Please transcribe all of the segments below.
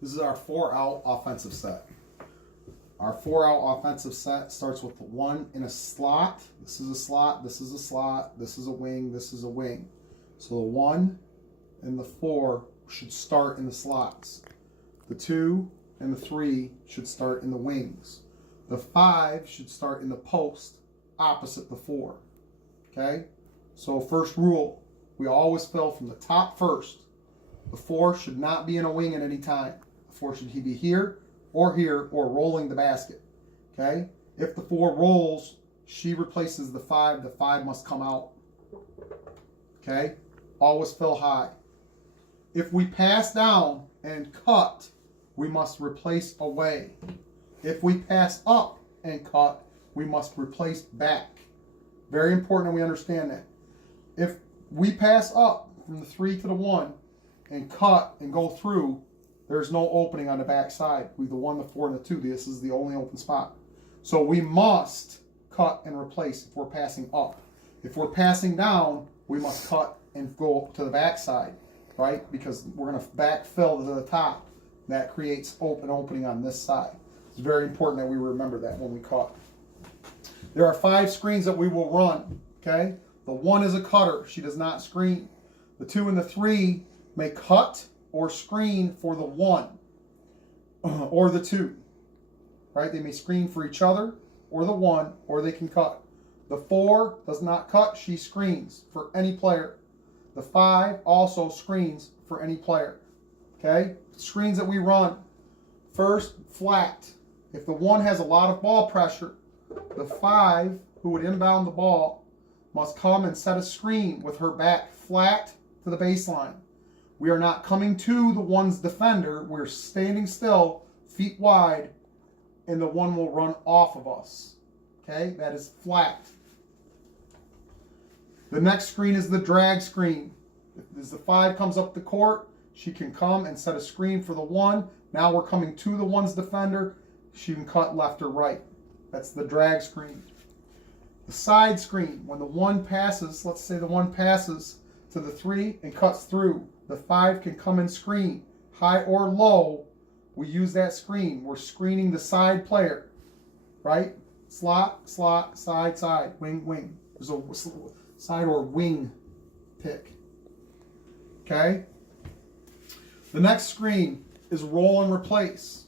This is our 4-out offensive set. Our 4-out offensive set starts with the 1 in a slot. This is a slot, this is a slot, this is a wing, this is a wing. So the 1 and the 4 should start in the slots. The 2 and the 3 should start in the wings. The 5 should start in the post opposite the 4. Okay? So first rule, we always fill from the top first. The 4 should not be in a wing at any time. The 4 should be here or rolling the basket. Okay? If the 4 rolls, she replaces the 5. The 5 must come out. Okay? Always fill high. If we pass down and cut, we must replace away. If we pass up and cut, we must replace back. Very important that we understand that. If we pass up from the 3 to the 1 and cut and go through, there's no opening on the back side. We the 1, the 4, and the 2. This is the only open spot. So we must cut and replace if we're passing up. If we're passing down, we must cut and go to the back side, right? Because we're going to backfill to the top. That creates an opening on this side. It's very important that we remember that when we cut. There are 5 screens that we will run, okay? The 1 is a cutter. She does not screen. The 2 and the 3 may cut or screen for the 1 or the 2, right? They may screen for each other or the 1, or they can cut. The 4 does not cut. She screens for any player. The 5 also screens for any player, okay? Screens that we run. First, flat. If the 1 has a lot of ball pressure, the 5, who would inbound the ball, must come and set a screen with her back flat to the baseline. We are not coming to the 1's defender. We're standing still, feet wide, and the 1 will run off of us. Okay, that is flat. The next screen is the drag screen. As the 5 comes up the court, she can come and set a screen for the 1. Now we're coming to the 1's defender. She can cut left or right. That's the drag screen. The side screen, when the 1 passes, let's say the 1 passes to the 3 and cuts through, the 5 can come and screen. High or low, we use that screen. We're screening the side player, right? Slot, slot, side, side, wing, wing. There's a side or wing pick. Okay? The next screen is roll and replace.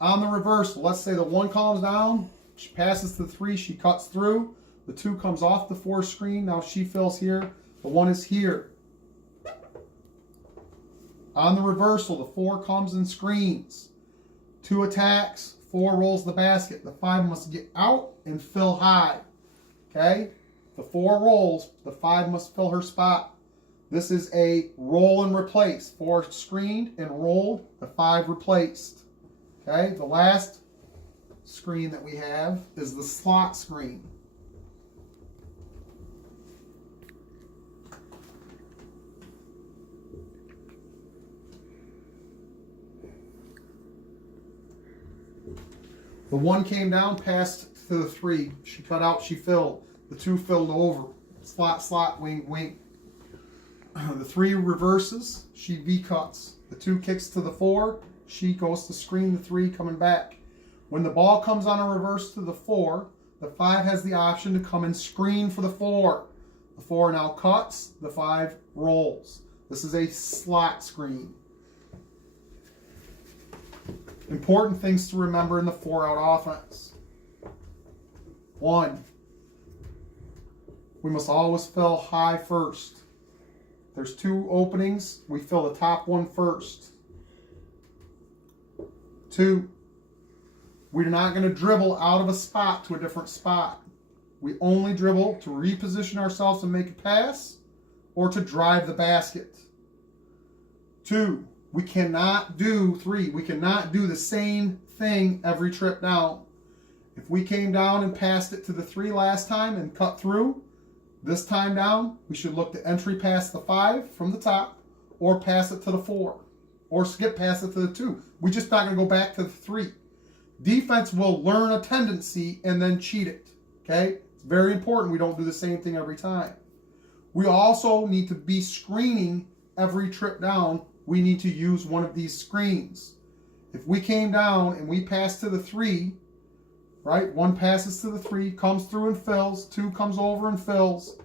On the reversal, let's say the 1 comes down, she passes to the 3, she cuts through. The 2 comes off the 4 screen, now she fills here. The 1 is here. On the reversal, the 4 comes and screens. 2 attacks, 4 rolls the basket. The 5 must get out and fill high. Okay? The 4 rolls, the 5 must fill her spot. This is a roll and replace. 4 screened and rolled, the 5 replaced. Okay? The last screen that we have is the slot screen. The 1 came down, passed to the 3. She cut out, she filled. The 2 filled over. Slot, slot, wing, wing. The 3 reverses, she V-cuts. The 2 kicks to the 4. She goes to screen the 3 coming back. When the ball comes on a reverse to the 4, the 5 has the option to come and screen for the 4. The 4 now cuts, the 5 rolls. This is a slot screen. Important things to remember in the 4-out offense. 1, we must always fill high first. There's 2 openings. We fill the top 1 first. 2, we're not going to dribble out of a spot to a different spot. We only dribble to reposition ourselves and make a pass or to drive the basket. 2, we cannot do the same thing every trip down. If we came down and passed it to the 3 last time and cut through, this time down, we should look to entry past the 5 from the top or pass it to the 4 or skip past it to the 2. We're just not going to go back to the 3. Defense will learn a tendency and then cheat it. Okay? It's very important we don't do the same thing every time. We also need to be screening every trip down. We need to use one of these screens. If we came down and we passed to the 3, right? 1 passes to the 3, comes through and fills. 2 comes over and fills.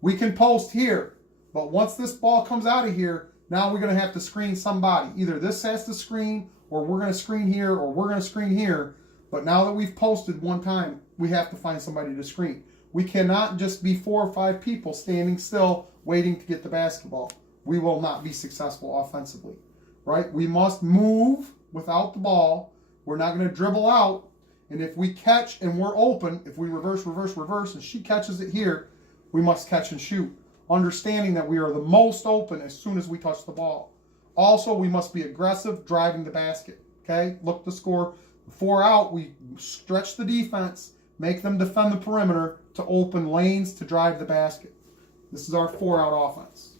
We can post here. But once this ball comes out of here, now we're going to have to screen somebody. Either this has to screen, or we're going to screen here, or we're going to screen here. But now that we've posted one time, we have to find somebody to screen. We cannot just be 4 or 5 people standing still waiting to get the basketball. We will not be successful offensively, right? We must move without the ball. We're not going to dribble out. And if we catch and we're open, if we reverse, reverse, reverse, and she catches it here, we must catch and shoot, understanding that we are the most open as soon as we touch the ball. Also, we must be aggressive driving the basket, okay? Look to score. 4 out, we stretch the defense, make them defend the perimeter to open lanes to drive the basket. This is our 4-out offense.